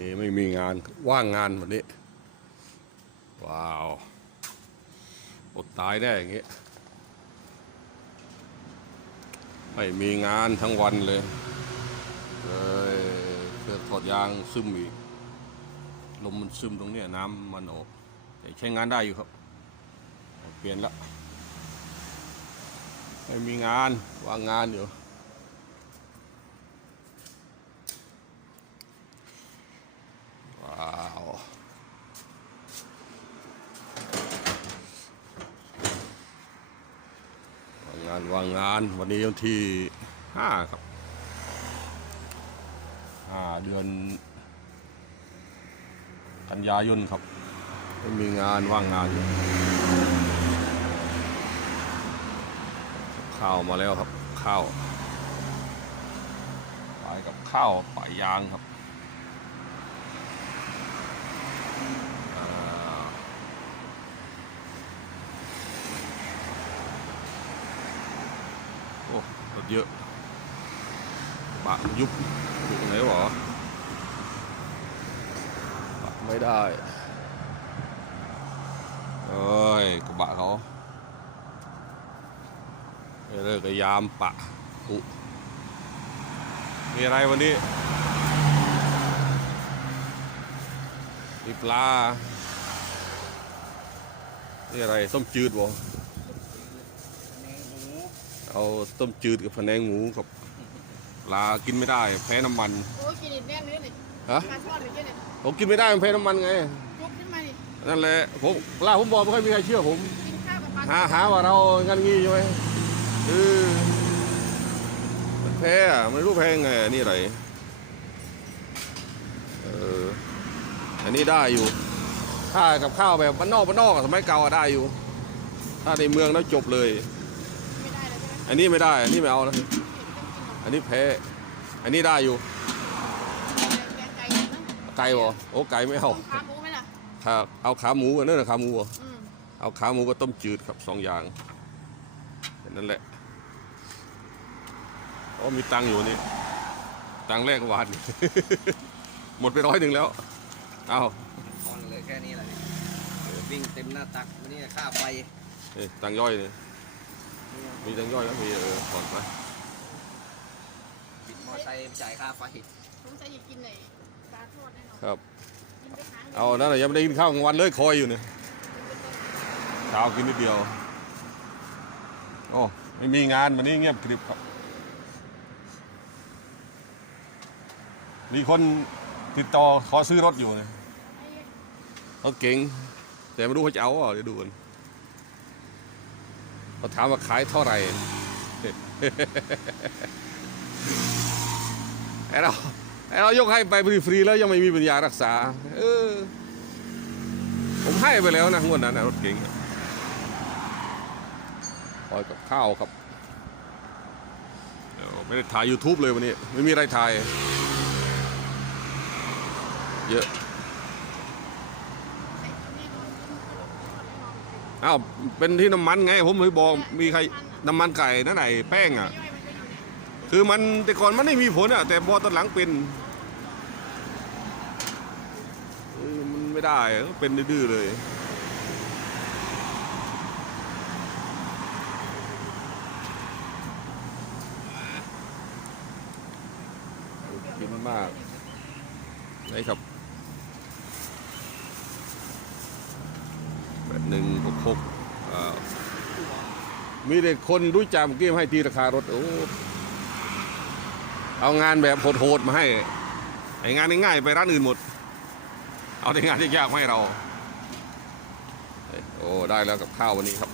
นี้ไม่มีงานว่างงานวันนี้ ว้าวอดตายแน่อย่างงี้ไม่มีงานทั้งวันเลยเลยเครื่องถอดยางซึมอีกลมมันซึมตรงเนี้ยน้ำมันออกแต่ใช้งานได้อยู่ครับ เปลี่ยนและไม่มีงานว่างงานอยู่ ว่างงานว่างงานวันนี้วันที่ห้าครับห้าเดือน กันยายนครับไม่มีงานว่างงานอยู่ข้าวมาแล้วครับ ข้าว ไปกับข้าวปลายยางครับ อ่าโอ้รถ เยอะบะยุบอยู่ตรงไหนวะบะไม่ได้เอ้ยกระบะเขาเลิกกยามปะอุมีอะไรวันนี้มีปลานี่อะไรต้มจืดบ่ เอาต้มจืดกับพะแนงหมูกับปลากินไม่ได้แพ้น้ำมันโอ้ยกินอีกแน่เนื้อนี่ฮะปลาทอดหรือกินเนี่ยผมกินไม่ได้มันแพ้น้ำมันไงจุกขึ้นมาดินั่นแหละผมปลาผมบอกไม่ค่อยมีใครเชื่อผมกินข้าวกับปลาหาหาว่าเรางันงี้ใช่ไหมเออมันแพ้อะไม่รู้แพ้ไงอันนี่อะไรเอออันนี้ได้อยู่ถ้ากับข้าวแบบบ้านนอกบ้านนอกอะสมัยเก่าอะได้อยู่ ถ้าในเมืองแล้วจบเลย อันนี้ไม่ได้ อันนี้ไม่เอานะเห็นต้องกินหรอกอันนี้แพ้ อันนี้ได้อยู่แกงไก่เนี่ยนะไก่บ่โอ้ไก่ไม่เอาของขาหมูไหมล่ะถ้าเอาขาหมูอันนั่นนะขาหมูบ่อืมเอาขาหมูก็ต้มจืดครับสองอย่างแค่นั้นแหละอ๋อมีตังค์อยู่นี่ ตังค์แรกหวาน หมดไปร้อยหนึ่งแล้ว เอาทอนเลยแค่นี้แหละวิ่งเต็มหน้าตักวันนี้ค่าไฟเอ้ยตังค์ย่อยเลย มีตังค์ย่อยแล้วมีเออถอนไปบิดมอไซค์จ่ายค่าไฟสงสัยอยากกินไหนปลาทอดแน่นอนครับ กินไปหางเอานั่นแหละยังไม่ได้กินข้าวกลางวันเลยคอยอยู่เนี่ยเช้ากินนิดเดียวโอ้ไม่มีงานวันนี้เงียบกริบครับ มีคนติดต่อขอซื้อรถอยู่เนี่ยรถเก๋งแต่ไม่รู้เขาจะเอาเปล่าเดี๋ยวดูกัน เขาถามว่าขายเท่าไหร่ไอเราไอเรายกให้ไปฟรีๆแล้วยังไม่มีปัญญารักษา เออ ผมให้ไปแล้วนะงวดนั้นนะรถเก๋งอะปล่อยกับข้าวครับเดี๋ยวไม่ได้ถ่าย YouTube เลยวันนี้ ไม่มีอะไรถ่าย เยอะ แน่นอนกินทอดแน่น อ้าวเป็นที่น้ำมันไง ผมเลยบอกมีใครน้ำมันไก่นั่นไหนแป้งอะย่อยมันก็อยู่เนี่ยคือมันแต่ก่อนมันไม่มีผลอะ แต่พอตอนหลังเป็นมันไม่ได้เป็นดื้อเลยกินมากไหนครับแปดห นึ่งหกหกมีแต่คนรู้จักเมื่อกี้ให้ตีราคารถโอ้เอางานแบบโหดๆมาให้ไองานง่ายๆไปร้านอื่นหมด เอาแต่งานยากๆมาให้เรา โอ้ได้แล้วกับข้าววันนี้ครับ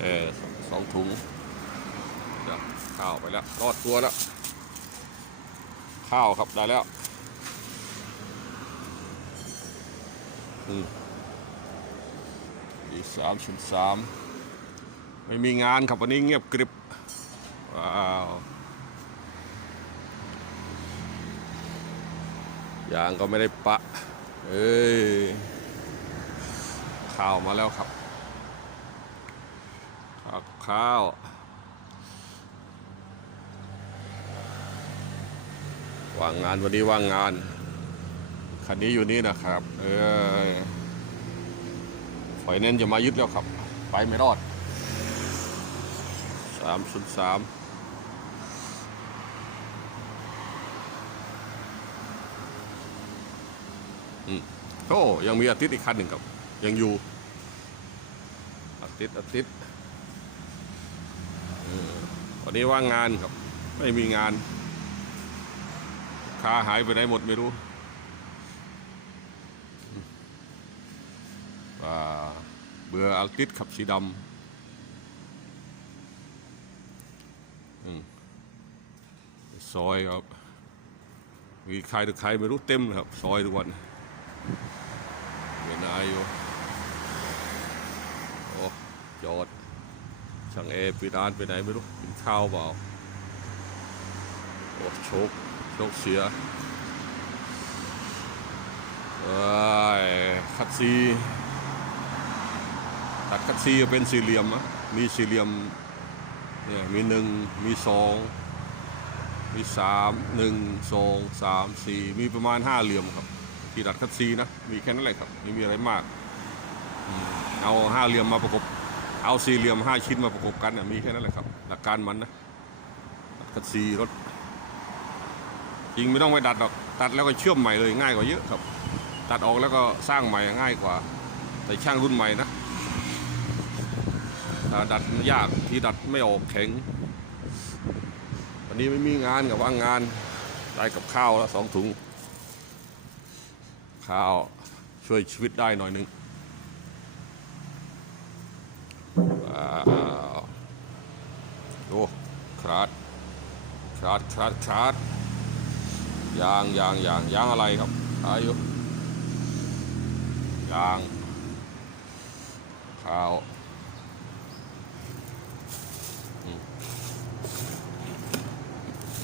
เออสองถุงข้าวไปแล้วรอดตัวแล้ว ข้าวครับได้แล้ว อืม อีสามชุดสามไม่มีงานครับวันนี้เงียบกริบว้าวยางก็ไม่ได้ปะ เอ้ยข้าวมาแล้วครับ ข้าวข้าวว่างงานวันนี้ว่างงาน คันนี้อยู่นี่นะครับ เออ ไฟแนนซ์จะมายึดแล้วครับ ไปไม่รอดสามศูนย์สามอืมโอ้ยังมีอาทิตย์อีกคันหนึ่งครับ ยังอยู่ อาทิตย์อาทิตย์วันนี้ว่างงานครับ ไม่มีงานค้าหายไปไหนหมดไม่รู้ อ่า เบื่ออัลติสขับสีดำอืมซอยครับมีใครหรือใครไม่รู้เต็มครับ ซอยทุกวันเวียนายอยู่โอ้จอดช่างเอปีดานไปไหนไม่รู้กินข้าวเปล่าโอ้โชคโชคเสียเอ้ยคัดซี ตัดคัดซีเป็นสี่เหลี่ยมอะมีสี่เหลี่ยมเนี่ยมีหนึ่งมีสองมีสามหนึ่งสองสามสี่มีประมาณห้าเหลี่ยมครับ ที่ตัดคัดซีนะมีแค่นั้นแหละครับไม่มีอะไรมากเอาห้าเหลี่ยมมาประกบ เอาสี่เหลี่ยมห้าชิ้นมาประกบกันน่ะมีแค่นั้นแหละครับ หลักการมันนะตัดคัดซีรถจริงไม่ต้องไปดัดหรอกตัดแล้วก็เชื่อมใหม่เลยง่ายกว่าเยอะครับ ตัดออกแล้วก็สร้างใหม่ง่ายกว่า แต่ช่างรุ่นใหม่นะ ถ้าดัดยากที่ดัดไม่ออกแข็ง วันนี้ไม่มีงานกับว่างงานได้กับข้าวแล้วสองถุง ข้าวช่วยชีวิตได้หน่อยนึงว้าวโอ้คราดคราดคราดคราดยางยางยางยางอะไรครับอายุยางข้าว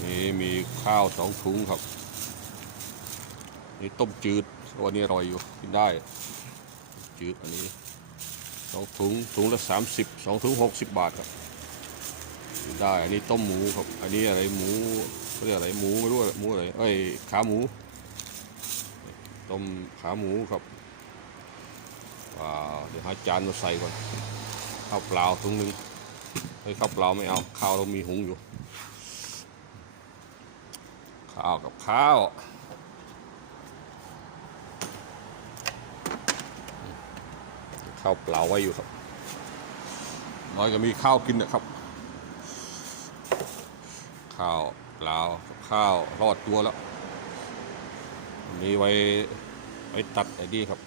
นี่มี ข้าวสองถุงครับ นี่ต้มจืดวันนี้อร่อยอยู่กินได้ จืดอันนี้สองถุงถุงละสามสิบสองถุงหกสิบบาทครับกินได้ อันนี้ต้มหมูครับ อันนี้อะไรหมูเรียกอะไรหมูไม่รู้หมูอะไรเอ้ยขาหมู ต้มขาหมูครับว้าวเดี๋ยวหาจานมาใส่ก่อนข้าวเปล่าถุงหนึ่งเฮ้ยข้าวเปล่าไม่เอาข้าวเรามีหุงอยู่ ข้าวกับข้าวข้าวเปล่าไว้อยู่ครับ น้อยก็มีข้าวกินนะครับ ข้าวเปล่ากับข้าวรอดตัวแล้วนี้ไว้ไว้ตัดไอ้นี่ครับ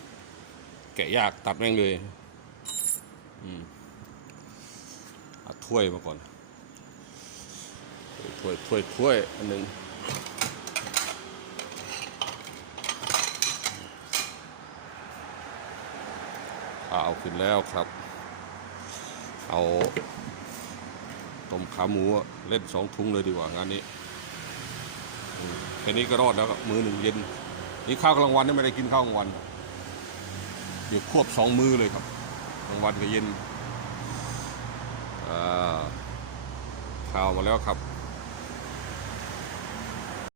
แกะยากตัดแม่งเลย อืมอถ้วยมาก่อน ถ้วยถ้วยถ้วยอันหนึ่งาขึ้นแล้วครับ เอาต้มขาหมูเล่นสองถุงเลยดีกว่างานนี้แค่นี้ก็รอดแล้วครับมือหนึ่งเย็น นี่ข้าวกลางวันนี่ไม่ได้กินข้าวกลางวัน เดี๋ยวควบสองมือเลยครับกลางวันกับเย็นอ่าข้าวมาแล้วครับ